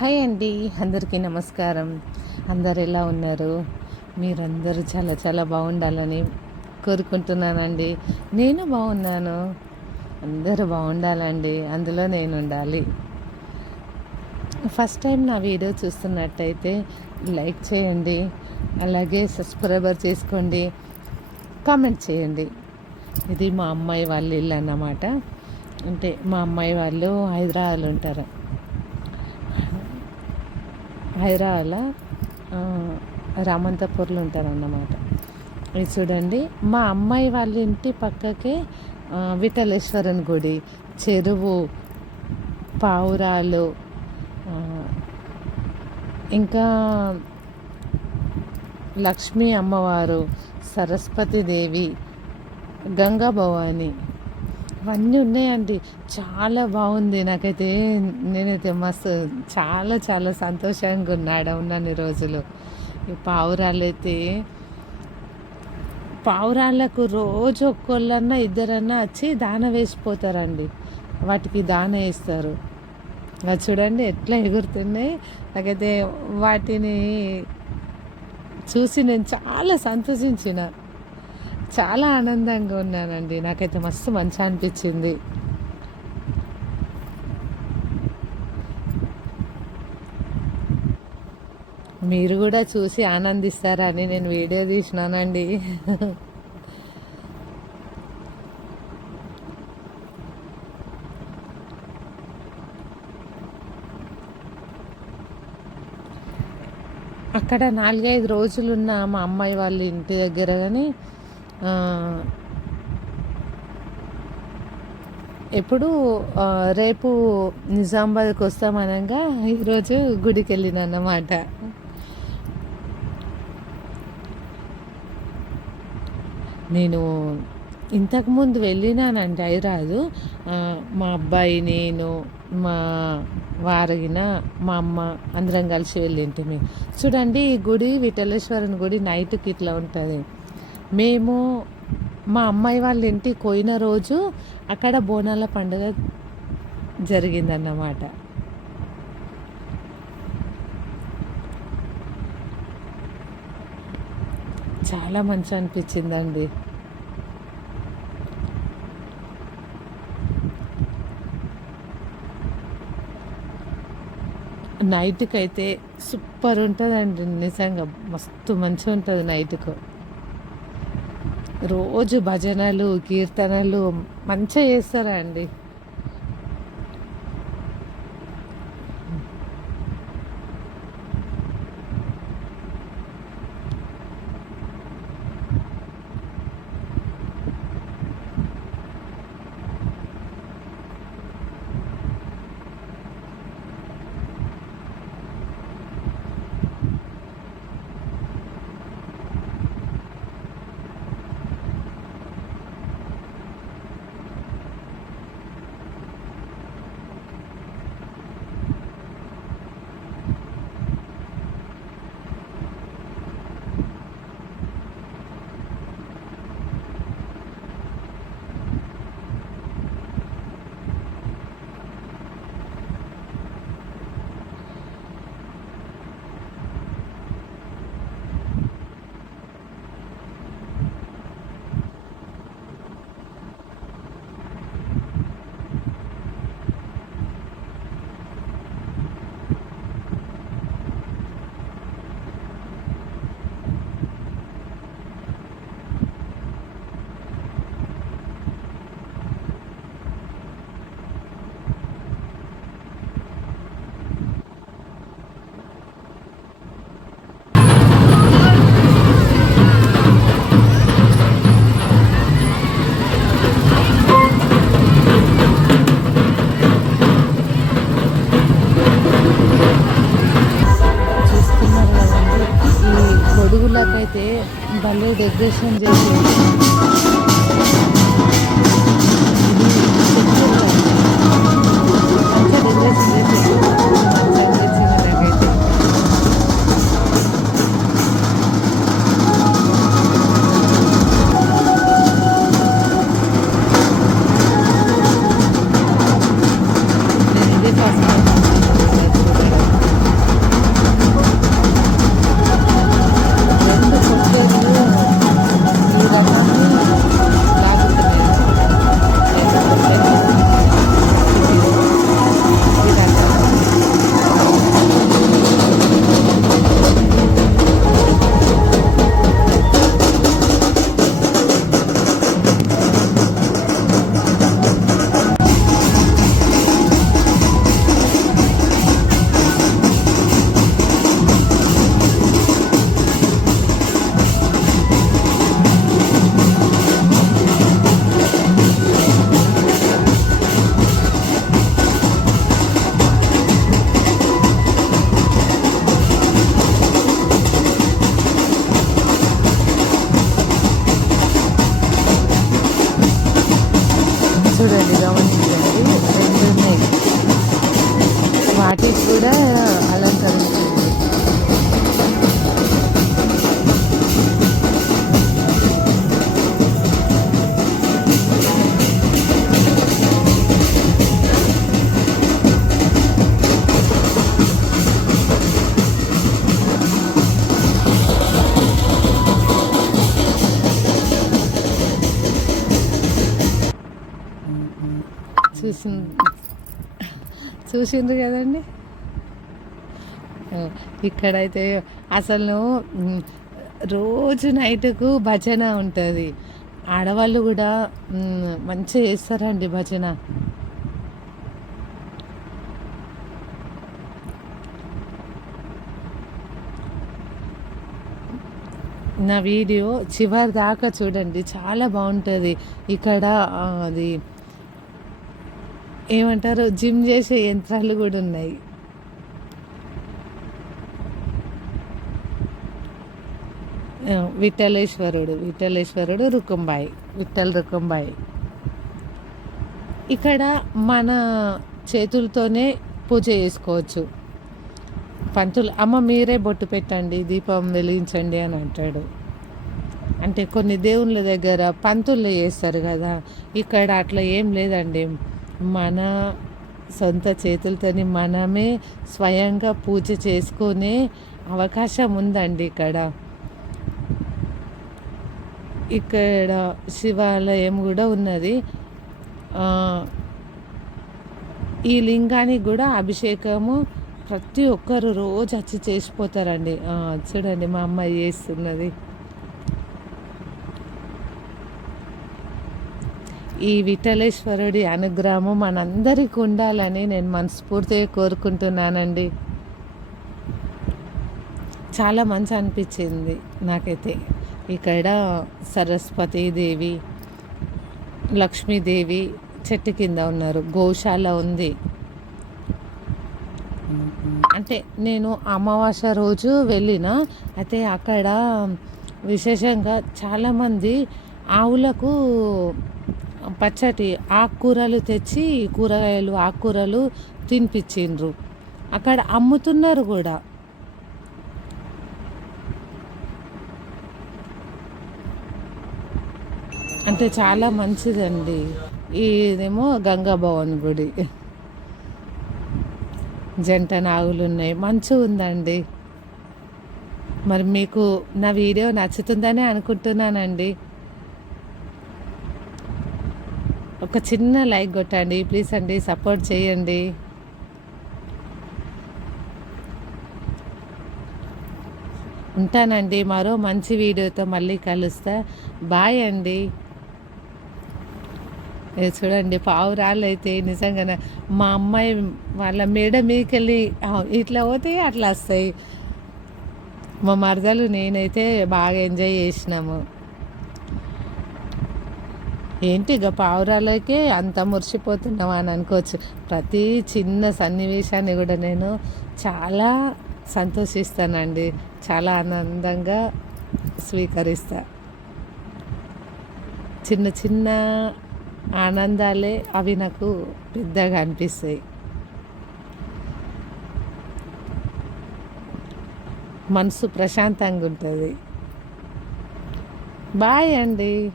Hi అండి అందరికీ నమస్కారం. అందరు ఎలా ఉన్నారు? మీరందరూ చాలా చాలా బాగుండాలని కోరుకుంటున్నానండి. నేను బాగున్నాను. అందరూ బాగుండాలండి. అందులో నేను ఉండాలి. ఫస్ట్ టైం నా వీడియో చూస్తున్నట్టయితే లైక్ చేయండి. అలాగే సబ్స్క్రైబర్ చేసుకోండి. కామెంట్ చేయండి. ఇది మా అమ్మాయి వాళ్ళ ఇల్లు అన్నమాట. అంటే మా అమ్మాయి వాళ్ళు హైదరాబాద్లో ఉంటారు. హైదరాబాద్లో రామంతపూర్లు రామంతపూర్లో ఉంటారన్నమాట. ఇది చూడండి మా అమ్మాయి వాళ్ళ ఇంటి పక్కకే విఠలేశ్వరన్ గుడి చెరువు పావురాలు ఇంకా లక్ష్మీ అమ్మవారు సరస్వతి దేవి గంగా భవాని అవన్నీ ఉన్నాయండి. చాలా బాగుంది. నాకైతే నేనైతే మస్తు చాలా చాలా సంతోషంగా ఉన్నాడు ఉన్నన్ని రోజులు. ఈ పావురాలు అయితే పావురాళ్ళకు రోజు ఒక్కళ్ళన్నా ఇద్దరన్నా వచ్చి దాన వేసిపోతారండి. వాటికి దాన వేస్తారు. అది చూడండి ఎట్లా ఎగురుతున్నాయి. నాకైతే వాటిని చూసి నేను చాలా సంతోషించిన. చాలా ఆనందంగా ఉన్నానండి. నాకైతే మస్తు మంచి అనిపించింది. మీరు కూడా చూసి ఆనందిస్తారని నేను వీడియో తీసినానండి. అక్కడ నాలుగైదు రోజులున్న మా అమ్మాయి వాళ్ళ ఇంటి దగ్గర కానీ ఎప్పుడు రేపు నిజామాబాద్కి వస్తామనగా ఈరోజు గుడికి వెళ్ళిన అన్నమాట నేను ఇంతకుముందు వెళ్ళినానంటే హైదరాబాదు రాదు. మా అబ్బాయి నేను మా వారగిన మా అమ్మ అందరం కలిసి వెళ్ళింటిమి. చూడండి ఈ గుడి విఠలేశ్వరుని గుడి నైట్కి ఇట్లా ఉంటుంది. మేము మా అమ్మాయి వాళ్ళ ఇంటికి పోయిన రోజు అక్కడ బోనాల పండుగ జరిగిందన్నమాట. చాలా మంచి అనిపించిందండి. నైట్కి అయితే సూపర్ ఉంటుందండి నిజంగా. మస్తు మంచిగా ఉంటుంది నైట్కు. రోజు భజనలు కీర్తనలు మంచిగా చేస్తారండి 这情节 చూడండి గమనించండి. రెండు ఉన్నాయి. వాటికి కూడా అలంకరించారు చూసిండ్రు కదండి? ఇక్కడైతే అసలు రోజు నైట్కు భజన ఉంటుంది. ఆడవాళ్ళు కూడా మంచిగా చేస్తారండి భజన. నా వీడియో చివరి దాకా చూడండి చాలా బాగుంటుంది. ఇక్కడ అది ఏమంటారు? జిమ్ చేసే యంత్రాలు కూడా ఉన్నాయి. విఠలేశ్వరుడు విఠలేశ్వరుడు రుకుంబాయి విఠల్ రుకుంబాయి ఇక్కడ మన చేతులతోనే పూజ చేసుకోవచ్చు. పంతులు అమ్మ మీరే బొట్టు పెట్టండి దీపం వెలిగించండి అని అంటాడు. అంటే కొన్ని దేవుళ్ళ దగ్గర పంతులు చేస్తారు కదా ఇక్కడ అట్లా ఏం లేదండి. మన సొంత చేతులతోని మనమే స్వయంగా పూజ చేసుకునే అవకాశం ఉందండి ఇక్కడ. ఇక్కడ శివాలయం కూడా ఉన్నది. ఈ లింగానికి కూడా అభిషేకము ప్రతి ఒక్కరు రోజు వచ్చి చేసిపోతారండి. చూడండి మా అమ్మాయి చేస్తున్నది. ఈ విఠలేశ్వరుడి అనుగ్రహము మనందరికి ఉండాలని నేను మనస్ఫూర్తిగా కోరుకుంటున్నానండి. చాలా మంచి అనిపించింది నాకైతే. ఇక్కడ సరస్వతీదేవి లక్ష్మీదేవి చెట్టు కింద ఉన్నారు. గోశాల ఉంది. అంటే నేను అమావాస్య రోజు వెళ్ళిన. అయితే అక్కడ విశేషంగా చాలామంది ఆవులకు పచ్చటి ఆకుకూరలు తెచ్చి కూరగాయలు ఆకుకూరలు తినిపించిండ్రు. అక్కడ అమ్ముతున్నారు కూడా. అంటే చాలా మంచిదండి. ఇదేమో గంగాభవన్ గుడి. జంట నాగులు ఉన్నాయి. మంచిగా ఉందండి. మరి మీకు నా వీడియో నచ్చుతుందని అనుకుంటున్నానండి. ఒక చిన్న లైక్ కొట్టండి ప్లీజ్ అండి సపోర్ట్ చేయండి. ఉంటానండి మరో మంచి వీడియోతో మళ్ళీ కలుస్తా. బాయ్ అండి. చూడండి పావురాళ్ళు అయితే నిజంగా మా అమ్మాయి వాళ్ళ మేడ మీదకెళ్ళి ఇట్లా పోతే అట్లా వస్తాయి. మా మరదలు నేనైతే బాగా ఎంజాయ్ చేసినాము. ఏంటి ఇక పావురాలకే అంత మురిసిపోతున్నావా అని అనుకోవచ్చు. ప్రతి చిన్న సన్నివేశాన్ని కూడా నేను చాలా సంతోషిస్తానండి. చాలా ఆనందంగా స్వీకరిస్తా. చిన్న చిన్న ఆనందాలే అవి నాకు పెద్దగా అనిపిస్తాయి. మనసు ప్రశాంతంగా ఉంటుంది. బాయ్ అండి.